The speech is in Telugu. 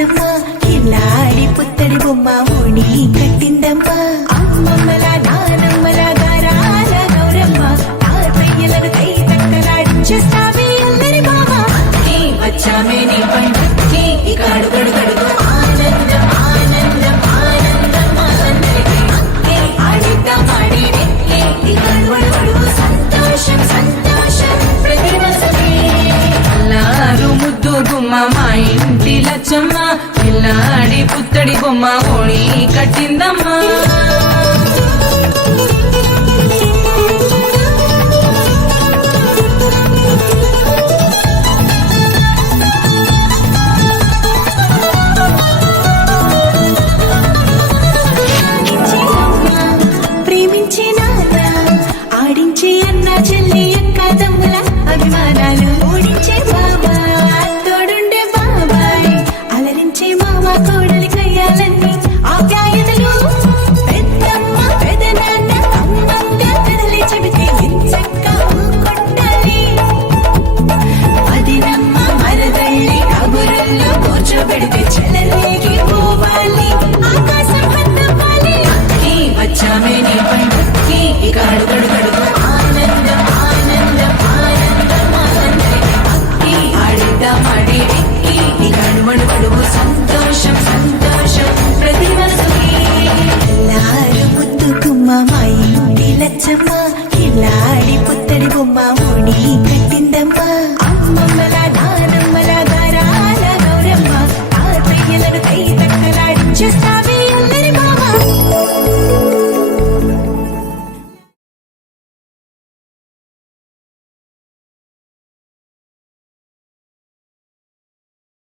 లచ్చమ్మ కిల్లాడి పుత్తడి బొమ్మ ఓణి కట్టిందమ్మా అమ్మమ్మల నానమ్మల గారాల గౌరమ్మ తాతయ్యలను కై తక్కలాడించేస్తావే అల్లరి మామ వచ్చామే నీ పంటకి ఇక అడుగడు గడుగు ఆనందం ఆనందం ఆనందం అందరికీ ఆడిద్దాం ఆడినే ఇక అడుగడు సంతోషం సంతోషం ప్రతి మనసుకి అల్లారు ముద్దు గుమ్మ మా ఇంటి లచ్చమ్మ పిల్లాడి పుత్తడి బొమ్మ ఓణి కట్టింది